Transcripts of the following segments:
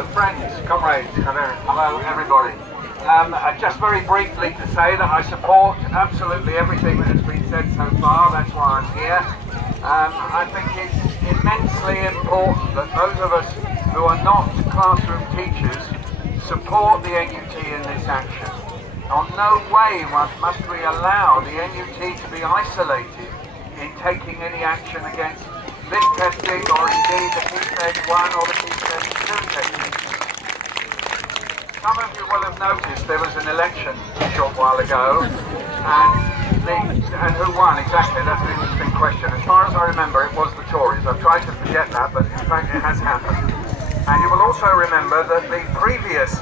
So, friends, comrades, hello everybody. Just very briefly to say that I support absolutely everything that has been said so far, that's why I'm here. I think it's immensely important that those of us who are not classroom teachers support the NUT in this action. On no way must we allow the NUT to be isolated in taking any action against this testing or indeed the Key Stage 1 or the Key Stage 2 testing. Some of you will have noticed there was an election a short while ago, and who won exactly? That's an interesting question. As far as I remember, it was the Tories. I've tried to forget that, but in fact it has happened. And you will also remember that the previous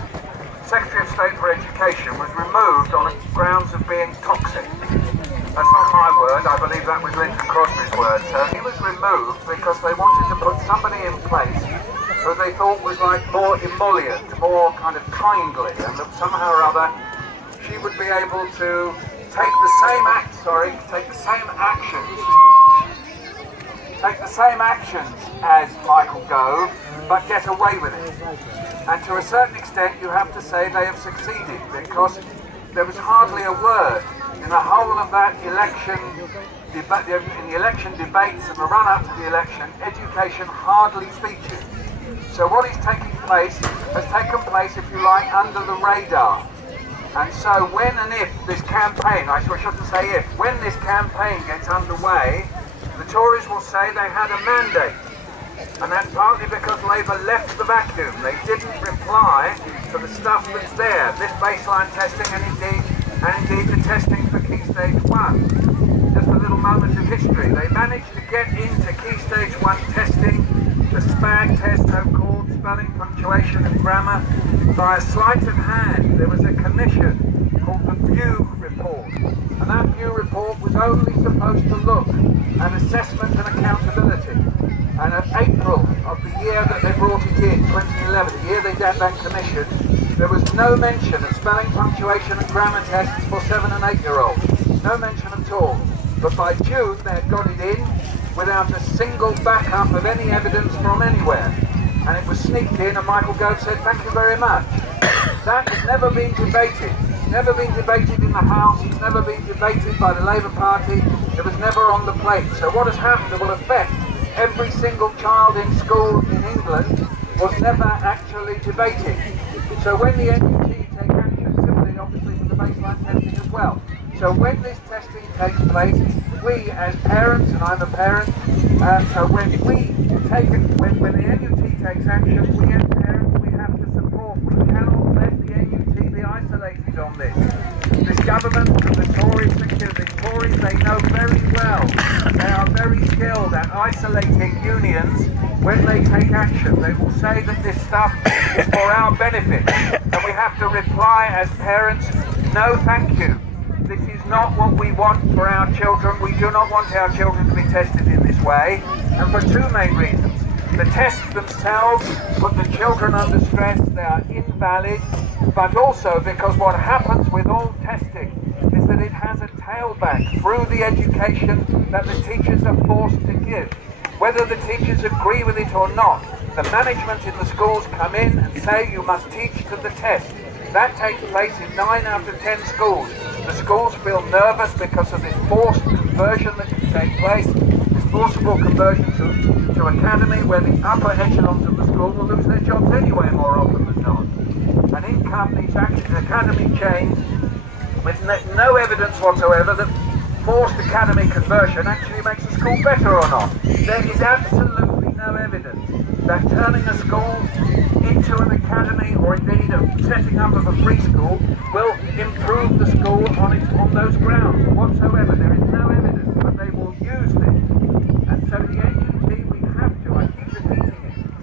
Secretary of State for Education was removed on grounds of being toxic. That's not my word, I believe that was Linton Crosby's word. So he was removed because they wanted to put somebody in place who they thought was like more emollient, more kind of kindly, and that somehow or other she would be able to take the same actions as Michael Gove, but get away with it. And to a certain extent you have to say they have succeeded, because there was hardly a word in the whole of that election, in the election debates and the run-up to the election, education hardly featured. So what is taking place has taken place, if you like, under the radar. And so when and if this campaign, I shouldn't say if, when this campaign gets underway, the Tories will say they had a mandate. And that's partly because Labour left the vacuum. They didn't reply to the stuff that's there, this baseline testing and indeed the testing for Key Stage 1. Just a little moment of history. They managed to get into Key Stage 1 testing, the SPAG test, so-called, spelling, punctuation and grammar, by a sleight of hand. There was a commission called the View Report. And that View Report was only supposed to look at assessment and accountability. And in April of the year that they brought it in, 2011, the year they did that commission, there was no mention of spelling, punctuation and grammar tests for 7 and 8-year-olds. No mention at all. But by June they had got it in without a single backup of any evidence from anywhere. And it was sneaked in, and Michael Gove said, thank you very much. That has never been debated. Never been debated in the House, it's never been debated by the Labour Party, it was never on the plate. So what has happened will affect every single child in school in England was never actually debated. So when the NUT take action, similarly obviously with the baseline testing as well. So when this testing takes place, we as parents, and I'm a parent, so when the NUT takes action, we as parents, we have to support. We cannot let the NUT be isolated on this. This government and the Tories, they know very well, they are very skilled at isolating unions when they take action. They will say that this stuff is for our benefit, and we have to reply as parents, no thank you. This is not what we want for our children. We do not want our children to be tested in this way, and for two main reasons. The tests themselves put the children under stress, they are invalid, but also because what happens with all testing is that it has a tailback through the education that the teachers are forced to give. Whether the teachers agree with it or not, the management in the schools come in and say you must teach to the test. That takes place in 9 out of 10 schools. The schools feel nervous because of this forced conversion that can take place, this forcible conversion to academy, where the upper echelons of the school will lose their jobs anyway more often than not. And in come these academy chains with no evidence whatsoever that forced academy conversion actually makes a school better or not. There is absolutely no evidence that turning a school into an academy, or indeed setting up of a free school, will improve the school on those grounds whatsoever. There is no evidence, but they will use this. And so the NUT, we have to, I keep repeating it,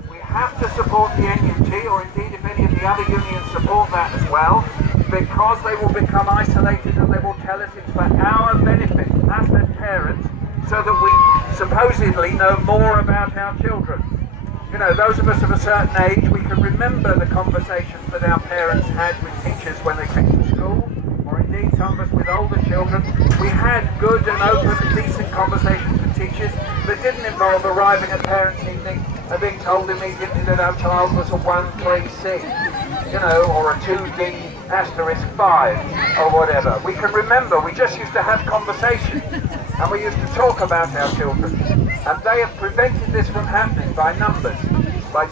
we have to support the NUT, or indeed if any of the other unions support that as well, because they will become isolated and they will tell us it's for our benefit, us as parents, so that we supposedly know more about our children. You know, those of us of a certain age, we can remember the conversations that our parents had with teachers when they came to school, or indeed some of us with older children. We had good and open and decent conversations with teachers that didn't involve arriving at parents' evening are being told immediately that our child was a 1-3C, you know, or a 2D asterisk 5 or whatever. We can remember, we just used to have conversations and we used to talk about our children, and they have prevented this from happening by numbers,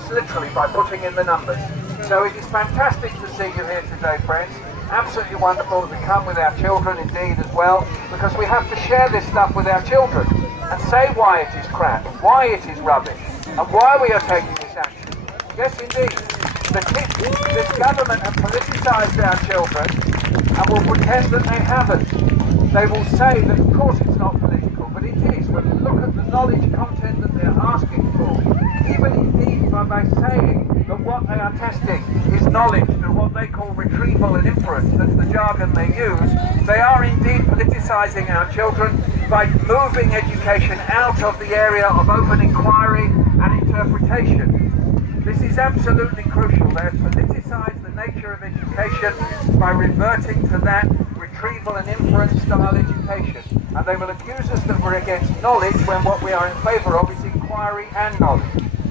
literally by putting in the numbers. So it is fantastic to see you here today, friends. Absolutely wonderful to come with our children indeed as well, because we have to share this stuff with our children and say why it is crap, why it is rubbish, and why we are taking this action. Yes indeed, this government have politicised our children and will pretend that they haven't. They will say that of course it's not political, but it is when you look at the knowledge content that they're asking for. Even indeed by saying that what they are testing is knowledge and what they call retrieval and inference, that's the jargon they use, they are indeed politicising our children by moving education out of the area of open inquiry and interpretation. This is absolutely crucial. They have politicised the nature of education by reverting to that retrieval and inference style education. And they will accuse us that we're against knowledge when what we are in favour of is inquiry and knowledge.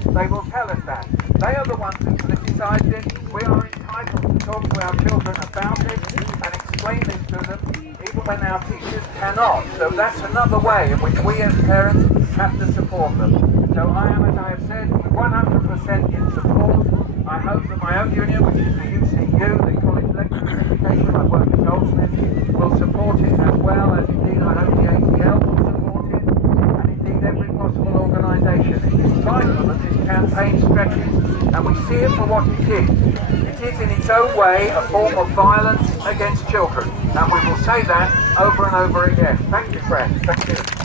They will tell us that. They are the ones who politicised it. We are entitled to talk to our children about it and explain this to them, even when our teachers cannot. So that's another way in which we as parents have to support them. So I am, as I have said, 100% in support. I hope that my own union, which is the UCU, the College Lecturers Education, I work at Goldsmith, will support it as well as indeed I hope the ATL will support it, and indeed every possible organisation. It is vital that this campaign stretches and we see it for what it is. It is in its own way a form of violence against children, and we will say that over and over again. Thank you, friends. Thank you.